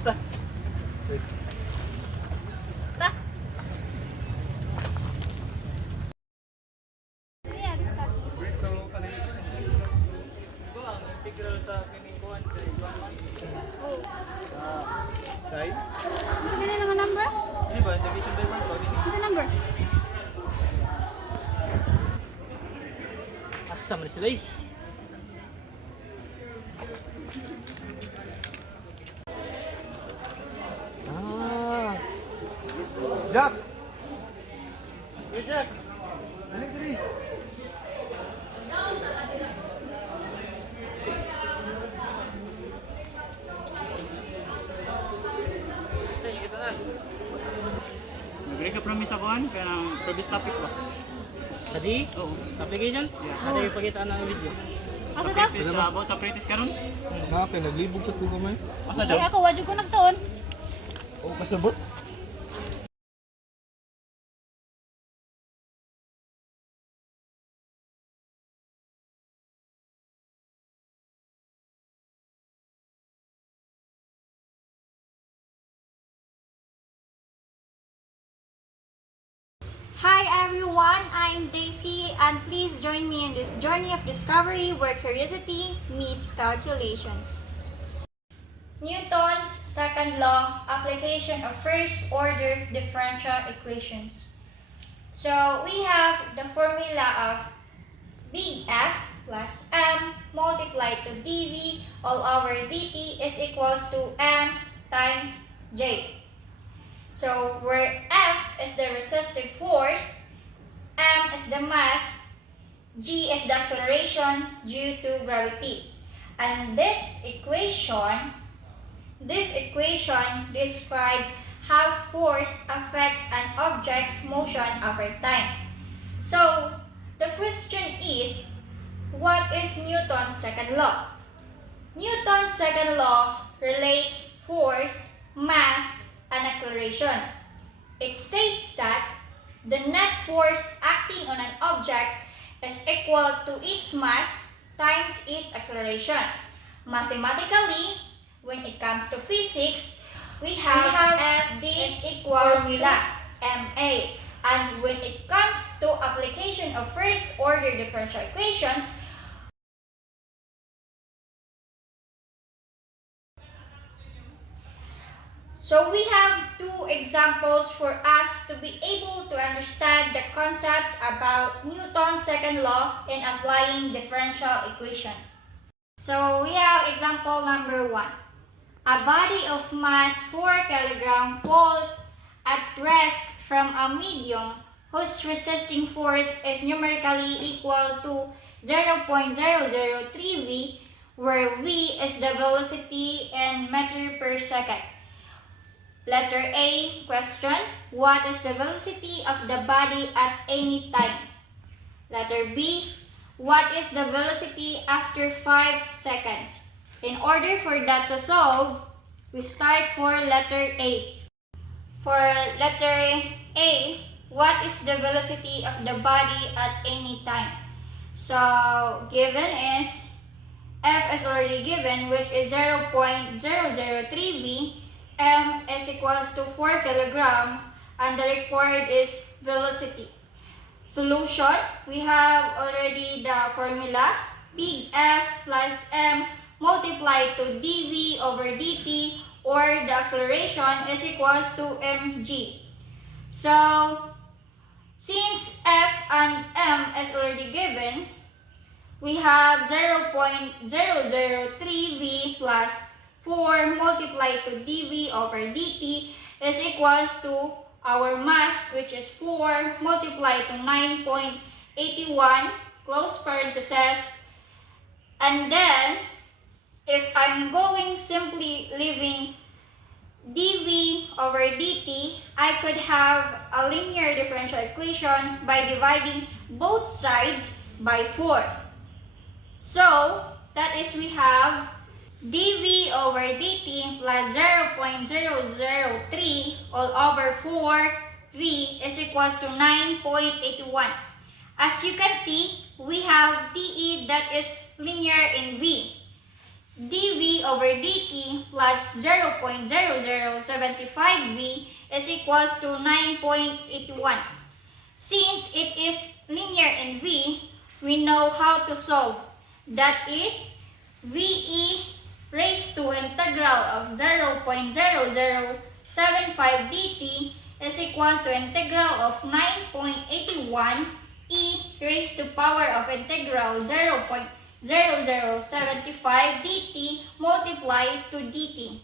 basta. Ta. Integral sa kinikuan kay Juan. Oh. Side? Ano na nga number? Ini ba division by 1 ini? Ano number? Asa man sila eh. Jack! Hey Jack! Balik diri! Sige, kita na. Nag-break ka promise ako kaya ng previous topic ba? Tadi? Oo. Application? Yeah. Ada yung pagitaan ng video. Asa Sa daw? practice, about sa practice karon? Nakapin, naglibog sa tuga may. Asa Sige daw? ako, wadyo ko nagtuon. O kasabot. Hi everyone, I'm Daisy and please join me in this journey of discovery where curiosity meets calculations. Newton's second law, application of first order differential equations. So we have the formula of big F plus m multiplied to dv all over dt is equals to m times j. So where F is the resistive force, m is the mass, g is the acceleration due to gravity. And this equation describes how force affects an object's motion over time. So the question is, what is Newton's second law? Newton's second law relates force, mass, and acceleration. It states that the net force acting on an object is equal to its mass times its acceleration. Mathematically, when it comes to physics, we have F this equals formula ma. And when it comes to application of first order differential equations, so we have two examples for us to be able to understand the concepts about Newton's second law in applying differential equation. So we have example number 1. A body of mass 4 kg falls at rest from a medium whose resisting force is numerically equal to 0.003 v, where v is the velocity in meter per second. Letter A, question, what is the velocity of the body at any time? Letter B, what is the velocity after 5 seconds? In order for that to solve, we start for letter A. For letter A, what is the velocity of the body at any time? So, given is, F is already given, which is 0.003 v, m is equals to 4 kg, and the required is velocity. Solution, we have already the formula, big F plus m multiplied to dv over dt, or the acceleration is equals to mg. So, since F and m is already given, we have 0.003 v plus 4 multiplied to dv over dt is equals to our mass, which is 4 multiplied to 9.81, close parentheses. And then, if I'm going simply leaving dv over dt, I could have a linear differential equation by dividing both sides by 4. So, that is we have dv over dt plus 0.003 all over 4v is equals to 9.81. As you can see, we have dE that is linear in v. dV over dt plus 0.0075V is equals to 9.81. Since it is linear in V, we know how to solve. That is, VE raised to integral of 0.0075 dt is equals to integral of 9.81 e raised to power of integral 0.0075 dt multiplied to dt.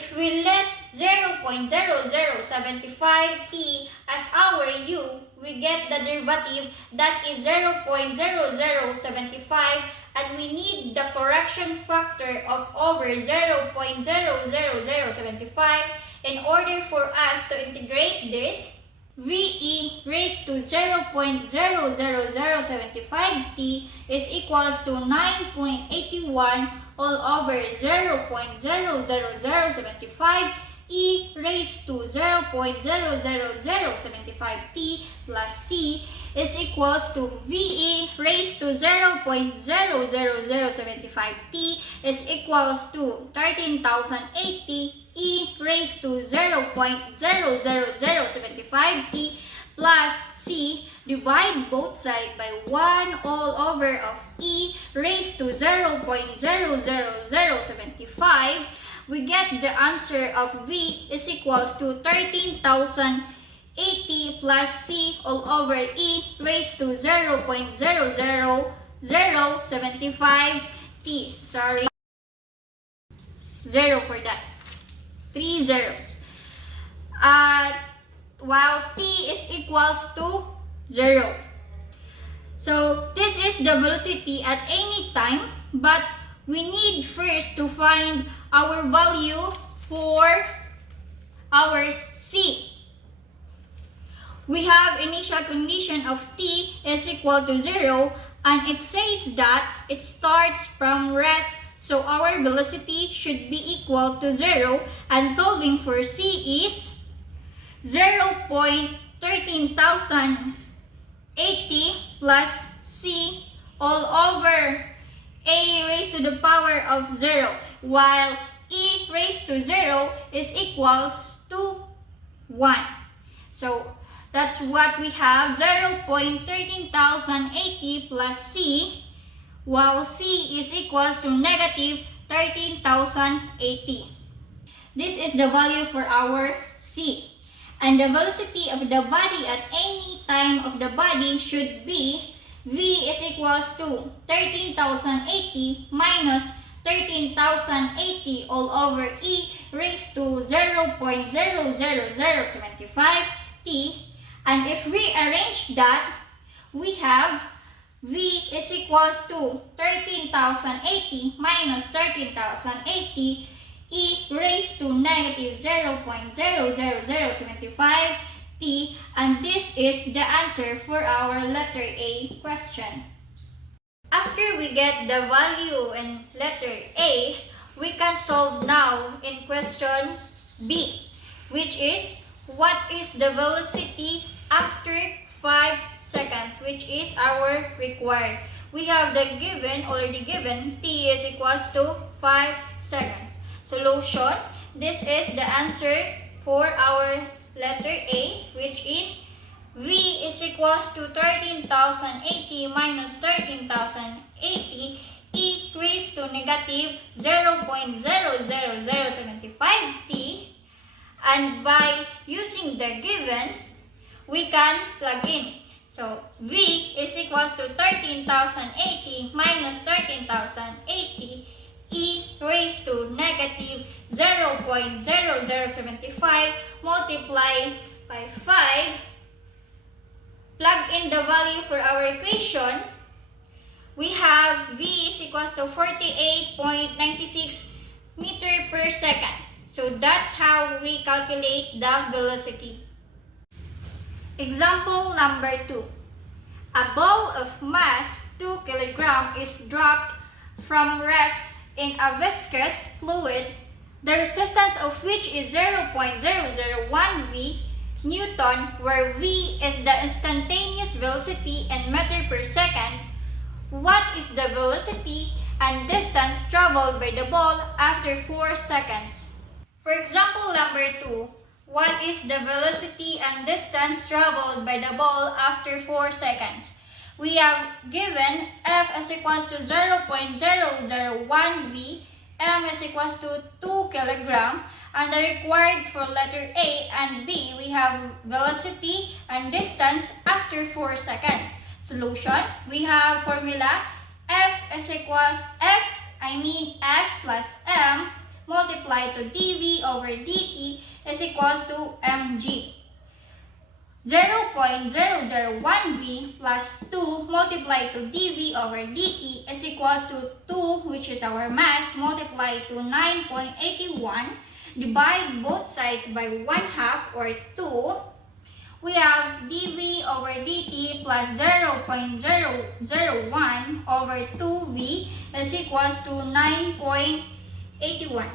If we let 0.0075 t as our u, we get the derivative that is 0.0075, and we need the correction factor of over 0.00075 in order for us to integrate this. VE raised to 0.00075t is equals to 9.81 all over 0.00075 e raised to 0.00075t plus c is equals to VE raised to 0.00075t is equals to 13,080 e raised to 0.00075t plus c. Divide both sides by 1 all over of e raised to 0.00075. We get the answer of V is equals to 13,080 plus c all over e raised to 0.00075t. Sorry, 0 for that. 3 zeros. While t is equals to 0. So this is the velocity at any time, but we need first to find our value for our c. We have initial condition of t is equal to 0, and it says that it starts from rest, so our velocity should be equal to 0, and solving for c is 0.13,080 plus c all over a raised to the power of 0, while e raised to 0 is equals to 1. So that's what we have, 0.13,080 plus c, while c is equals to negative 13,080. This is the value for our c. And the velocity of the body at any time of the body should be V is equals to 13,080 minus 13,080 all over e raised to 0.00075 t. And if we arrange that, we have V is equals to 13,080 minus 13,080 e raised to negative 0.00075 t, and this is the answer for our letter A question. After we get the value in letter A, we can solve now in question B, which is what is the velocity after 5 seconds, which is our required. We have the already given, t is equals to 5 seconds. Solution, this is the answer for our letter A, which is V is equals to 13,080 minus 13,080 e raised to negative 0.00075 t, and by using the given, we can plug in. So V is equals to 13,080 minus 13,080 e raised to negative 0.0075 multiplied by 5. Plug in the value for our equation. We have V is equals to 48.96 meter per second. So that's how we calculate the velocity. Example number 2. A ball of mass 2 kg is dropped from rest in a viscous fluid, the resistance of which is 0.001 V Newton, where V is the instantaneous velocity in meter per second. What is the velocity and distance traveled by the ball after 4 seconds. For example number 2, what is the velocity and distance traveled by the ball after 4 seconds? We have given F is equals to 0.001 V, M is equals to 2 kilogram, and the required for letter A and B, we have velocity and distance after 4 seconds. Solution, we have formula F plus M multiplied to dV over dt is equals to mg. 0.001 V plus 2 multiplied to dV over dt is equals to 2, which is our mass, multiplied to 9.81. Divide both sides by 1/2 or 2. We have dV over dt plus 0.001 over 2V is equals to 9.81.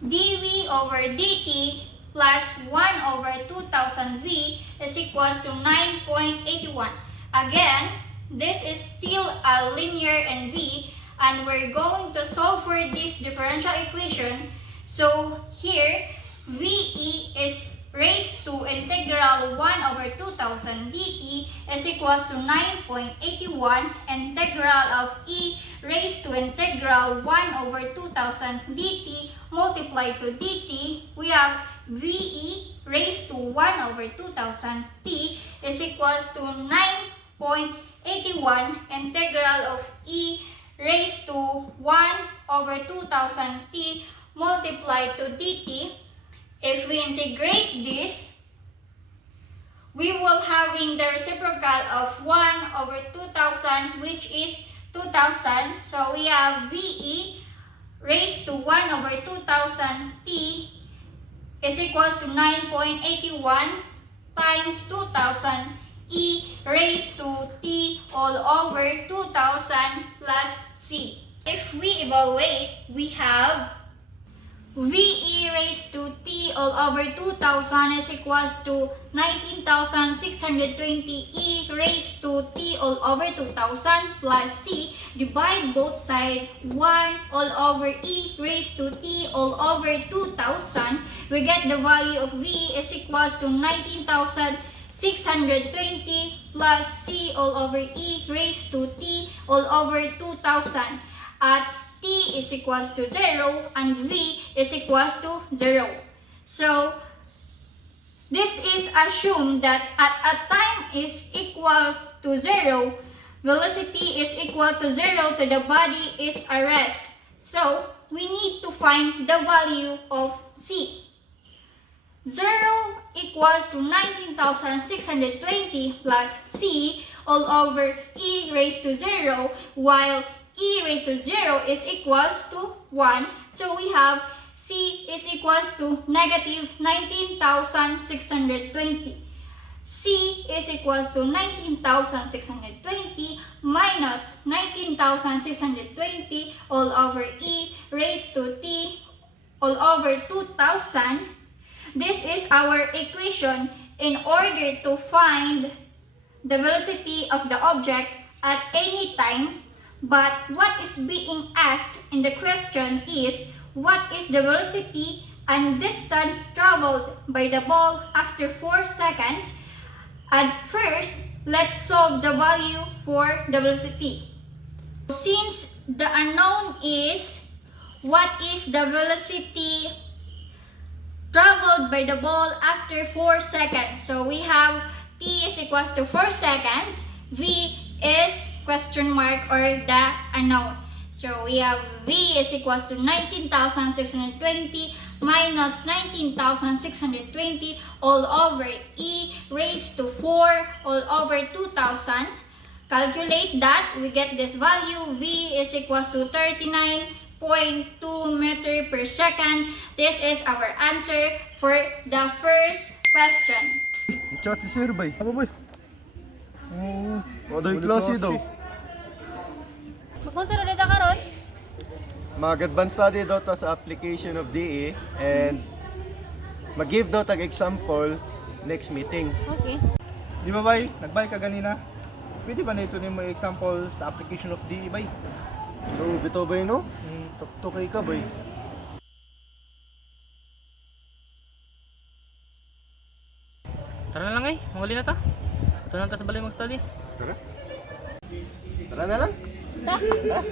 dV over dt plus 1 over 2000 V is equals to 9.81. Again, this is still a linear in V, and we're going to solve for this differential equation. So here, VE is raised to integral 1 over 2000 dt is equals to 9.81. Integral of E raised to integral 1 over 2000 dt multiplied to dt, we have VE raised to 1 over 2000 t is equals to 9.81. Integral of E raised to 1 over 2000 t multiplied to dt. If we integrate this, we will having the reciprocal of 1 over 2000, which is 2000. So we have VE raised to 1 over 2000 t is equals to 9.81 times 2000 E raised to t all over 2000 plus C. If we evaluate, we have VE raised to t all over 2000 is equals to 19,620 E raised to t all over 2000 plus C. Divide both sides, 1 all over E raised to t all over 2000. We get the value of V is equals to 19,620 plus C all over E raised to t all over 2000. At t is equals to 0 and v is equals to 0. So, this is assumed that at a time is equal to 0, velocity is equal to 0 to the body is at rest. So, we need to find the value of c. 0 equals to 19,620 plus c all over e raised to 0, while e raised to 0 is equals to 1. So we have c is equals to negative 19,620. C is equals to 19,620 minus 19,620 all over e raised to t all over 2000. This is our equation in order to find the velocity of the object at any time. But what is being asked in the question is, what is the velocity and distance traveled by the ball after 4 seconds? At first, let's solve the value for the velocity. Since the unknown is, what is the velocity traveled by the ball after 4 seconds? So we have t is equals to 4 seconds, v is question mark or the unknown. So we have v is equals to 19,620 minus 19,620 all over e raised to 4 all over 2,000. Calculate that, we get this value. V is equals to 39.2 meter per second. This is our answer for the first question. I-chat si Sir Bay. Ano boy? Waday klase daw. Kung saan dito karon? Mag-advance study daw to sa application of DE and mag-give daw tag example next meeting. Okay. Di ba bay? Nagbay ka ganina? Pwede ba na ito ni mo example sa application of DE bay? No, bitaw bay no? Sakto kay ka bay. Tara na lang eh, manghuli na ta. Ito na ta sa balay mag-study. Tara na lang. Ta? Tara.